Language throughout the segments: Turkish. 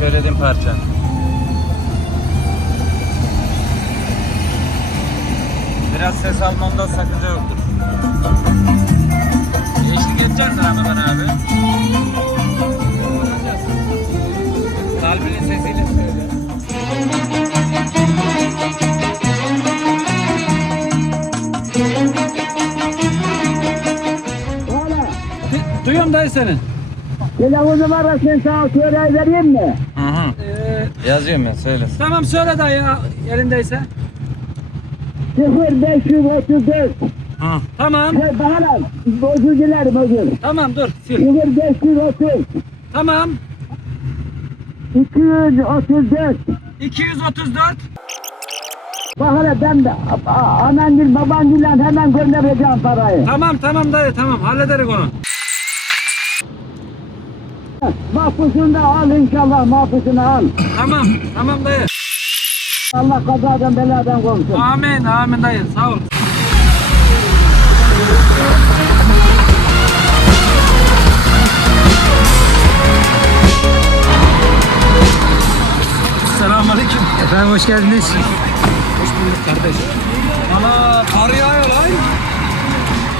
Söylediğim parça. Biraz ses almamda sakınca yoktur. Eşlik edeceksin Ramazan abi. Kalbinin sesiyle söyle. Duyuyorum dayı seni. Telefonu var sen sağ söyle vereyim mi? Hı hı. Ee, Yazıyorum ben söyle. tamam söyle dayı ya, elindeyse. 0534 Hı. Tamam. Hey özür dilerim özür. Tamam dur sil. 0530 Tamam. 234 234. Baharam ben de a- a- babangille hemen göndereceğim parayı. Tamam tamam dayı tamam hallederiz onu. Mahpusunu da al inşallah mahpusunu al. Tamam tamam dayı. Allah kazadan beladan korusun. Amin amin dayı sağ ol. Selamünaleyküm. Efendim hoş geldiniz. Hoş bulduk kardeş. Ana kar yağıyor lan.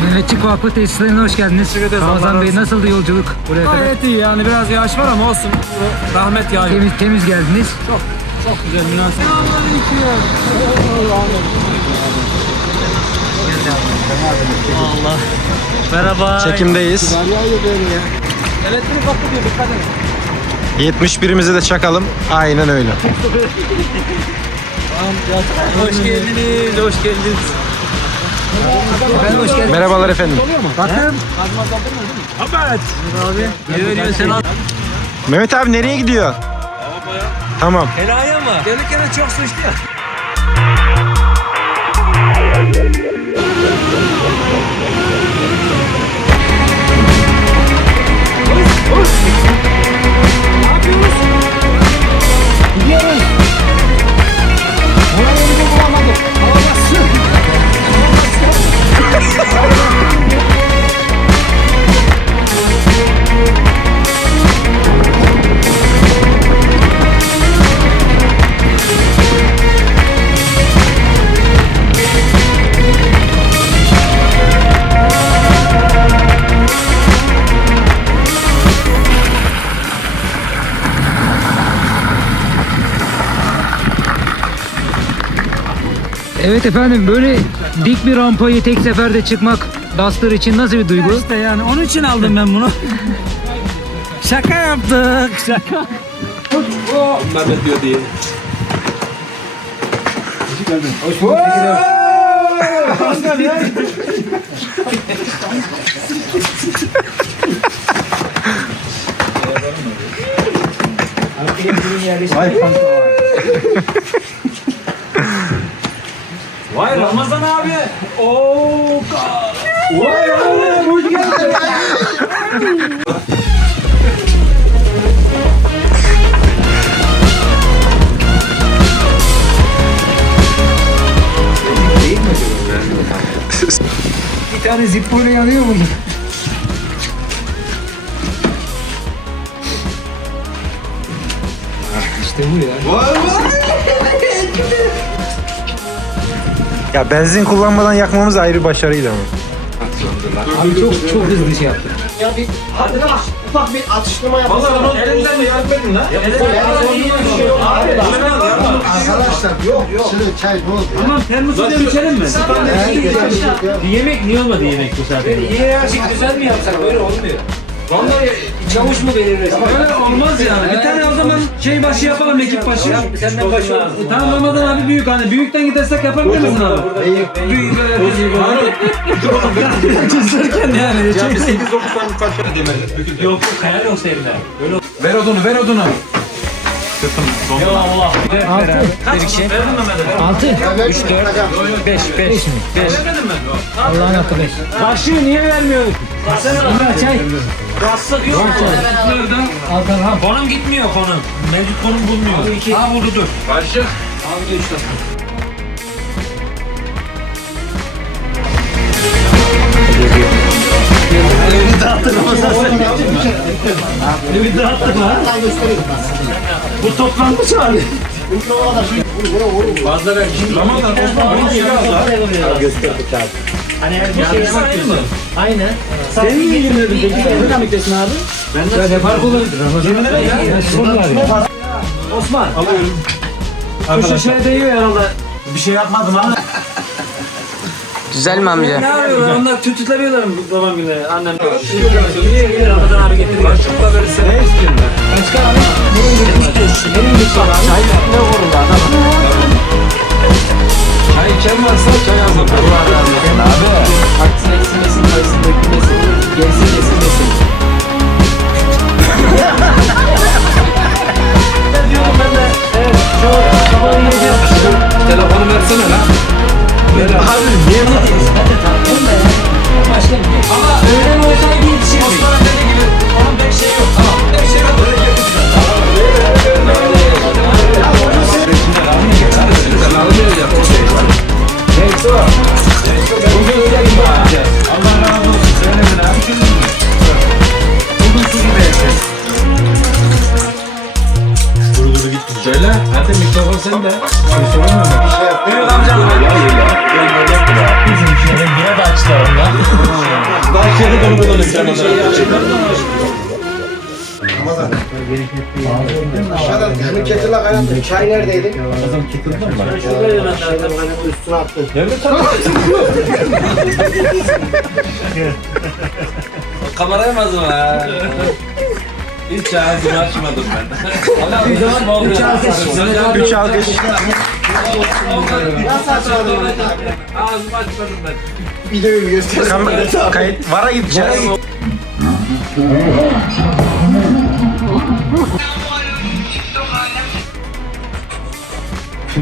Mehmetçik Vakfı tesislerine hoş geldiniz. Teşekkür ederiz, Ramazan razı Bey olsun. nasıldı yolculuk buraya kadar? Gayet iyi yani biraz yağış var ama olsun. Rahmet yağıyor. Temiz, temiz geldiniz. Çok çok güzel münasebet. Allah. Merhaba. Çekimdeyiz. Elektrik koptu diyor dikkat et. 71'imizi de çakalım. Aynen öyle. Hoş geldiniz. Hoş geldiniz. Efendim hoş geldiniz. Merhabalar efendim. Bakın Evet. Ne veriyorsun sen? al. Mehmet abi nereye gidiyor? Tamam. Helaya mı? Gelirken çok sıçtı ya. Evet efendim böyle dik bir rampayı tek seferde çıkmak Duster için nasıl bir duygu? İşte yani onun için aldım ben bunu. Şaka yaptık. Şaka. Vay Ramazan abi. Oo. Vay abi hoş geldin. Bir tane zippoyla yanıyor mu? işte bu ya. Ya benzin kullanmadan yakmamız ayrı bir başarıydı ama. Abi çok çok hızlı şey yaptı. Vallahi onu elinden mi yardım lan? Arkadaşlar yok yok. Şimdi çay ne oldu? Tamam termosu da içelim mi? Yemek niye olmadı yemek bu saatte? Ya? Şimdi güzel mi yapsak? Böyle olmuyor. Vallahi çavuş mu belirlesin? Öyle olmaz yani. Bir tane o zaman şey başı yapalım ekip başı. Senden başı olsun. Tamam Ramazan abi büyük hani. Büyükten gidersek yapabilir misin abi? Büyük. Çizerken yani. Ya bir 8-9 tane parça demeli. Yok yok hayal olsa evde. Böyle Ver odunu, ver odunu. Ya Allah. Altı. Kaç kişi? Mehmet'e. Altı. 3, 4, 5, 5. 5. Vermedin mi? Allah'ın hakkı beş. Başı niye vermiyorsun? İmran çay. Rahatsızlık yok mu? Nereden? Al Karhan. Konum gitmiyor konum. Mevcut konum bulmuyor. Ha vurdu dur. Başlık. Abi işte. Geliyor. Evi dağıttık ama Evi dağıttık lan. Bu toplanmış hali. Fazla ver. Ramazan Osman bunu şey yaz lan. Senin mi yirmi peki? Sen mi miktesin abi? Ben de ne olabilir? Ramazan. Osman. Alıyorum. Şu şişeye değiyor herhalde. Bir şey yapmadım ama. Güzel mi Ne amca? yapıyorlar? Onlar tütütlemiyorlar mı babam günleri? Annem. Ramazan abi getiriyor? Başlıkla verirse. Ne istiyorsun ben? Başka abi. Nereye gitmiş? Nereye gitmiş abi? Çay ne vuruldu adam? Çay içen varsa çay hazır. Allah razı olsun. Abi. Aksine eksimesin, karşısında dökülmesin. Gelsin kesilmesin. Ne diyorum ben de? Evet, şu sabahı yiyeceğiz. Telefonu versene lan. Abi. niye Ama öğlen olsaydı yetişirdik. Kaynattım. Çay neredeydi? Şuraya ben de adam hani Üstüne attım. Kameraya mı hazır ha? Hiç ağzımı açmadım ben. Allah bir zaman üç alkış. Üç alkış. Nasıl açmadın? Ağzımı açmadım ben. Videoyu bir göster. Kam- kayıt vara gideceğiz.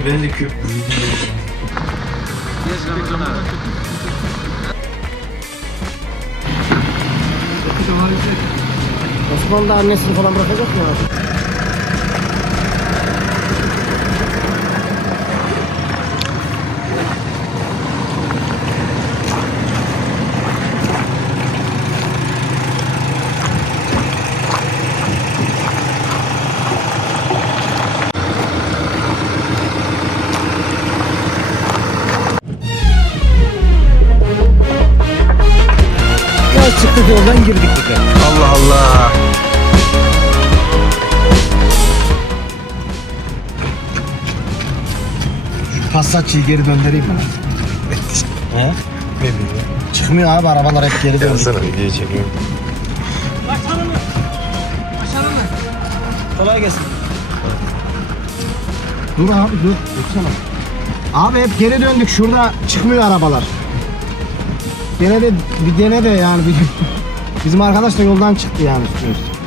Ben de küp. Osman da annesini falan bırakacak mı abi? Çıktık yoldan girdik bir de. Allah Allah. Passatçıyı geri döndüreyim mi? He? Çıkmıyor abi arabalar hep geri dönüyor. Sana video çekiyorum. Kolay gelsin. Dur abi dur. Dursana. Abi hep geri döndük. Şurada çıkmıyor arabalar. Gene de bir gene de yani bir, bizim arkadaş da yoldan çıktı yani üstüne üstüne.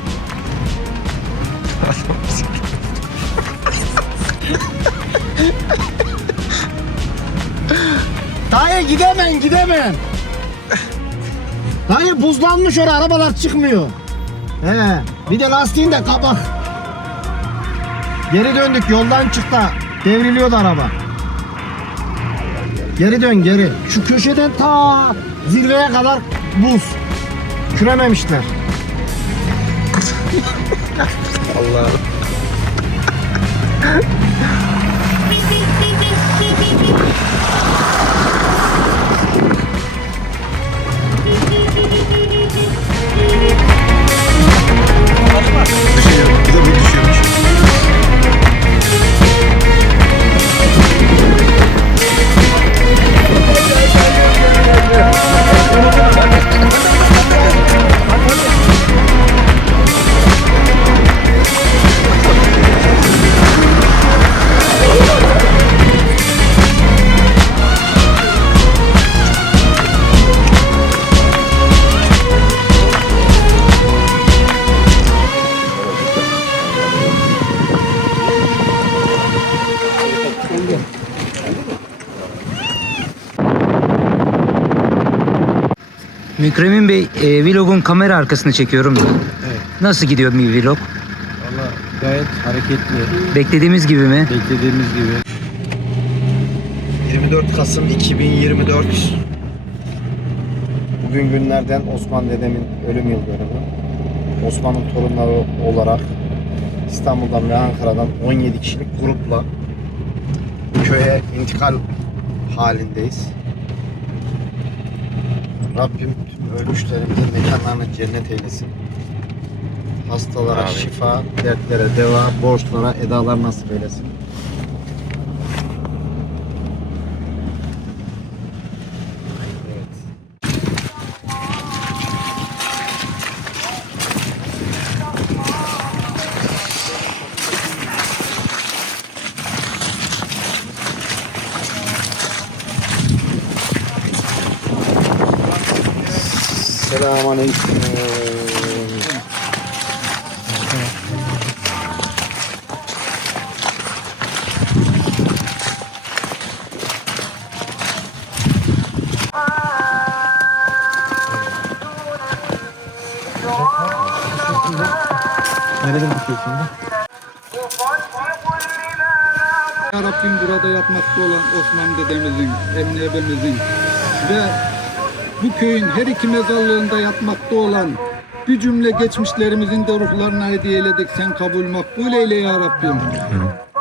Dayı gidemen gidemen. Dayı buzlanmış orada arabalar çıkmıyor. He, bir de lastiğin de kabak. Geri döndük yoldan çıktı. Devriliyordu araba. Geri dön geri. Şu köşeden ta zirveye kadar buz. Kürememişler. Düşüyor. Mükremin Bey, e, vlogun kamera arkasını çekiyorum da. Nasıl gidiyor bir vlog? Valla gayet hareketli. Beklediğimiz gibi mi? Beklediğimiz gibi. 24 Kasım 2024 Bugün günlerden Osman dedemin ölüm yıl dönümü. Osman'ın torunları olarak İstanbul'dan ve Ankara'dan 17 kişilik grupla köye intikal halindeyiz. Rabbim ölmüşlerimizin mekanlarını cennet eylesin. Hastalara şifa, dertlere deva, borçlara edalar nasip eylesin. Rabbim burada yatmakta olan Osman dedemizin, Emine ebemizin ve bu köyün her iki mezarlığında yatmakta olan bir cümle geçmişlerimizin de ruhlarına hediye eyledik. Sen kabul makbul eyle ya Rabbim.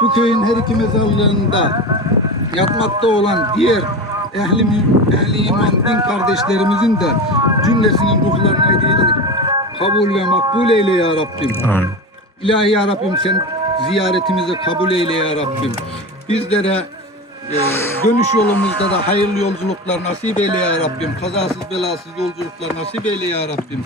Bu köyün her iki mezarlığında yatmakta olan diğer ehli, ehli iman din kardeşlerimizin de cümlesinin ruhlarına hediye eyledik. Kabul ve makbul eyle ya Rabbim. İlahi ya Rabbim sen ziyaretimizi kabul eyle ya Rabbim. Bizlere e, dönüş yolumuzda da hayırlı yolculuklar nasip eyle ya Rabbim. Kazasız belasız yolculuklar nasip eyle ya Rabbim.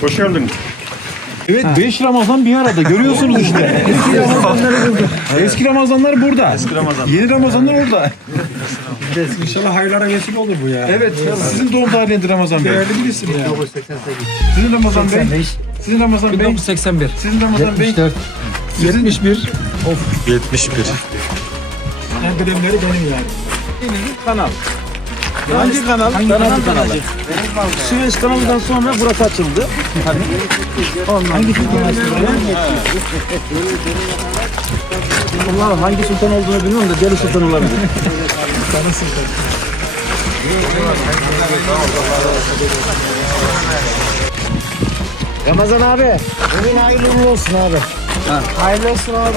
Hoş geldin. Evet 5 Ramazan bir arada görüyorsunuz işte. Eski Ramazanları burada. Eski Ramazanlar burada. Eski Ramazan. Yeni Ramazanlar orada. İnşallah hayırlara vesile olur bu ya. Evet. Sizin doğum tarihindedir Ramazan Bey. Değerli birisi ya. Sizin Ramazan Bey. Sizin Ramazan Bey. 1981. Sizin Ramazan Bey. 71. 71. En kıdemleri benim yani. Kanal. Hangi kanal? Hangi Kanal kanal? Süveyş kanalından sonra burası açıldı. Hangi sultan Allah hangi sultan olduğunu bilmiyorum da Deli Sultan olabilir. Ramazan abi, bugün hayırlı olsun abi. Hayırlı olsun abi.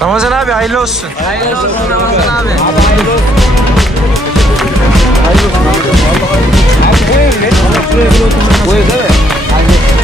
Ramazan abi hayırlı olsun. Hayırlı olsun Ramazan abi. Hayırlı olsun. Hayırlı olsun. Abi bu ev ne? Bu ev değil mi? Hayırlı olsun.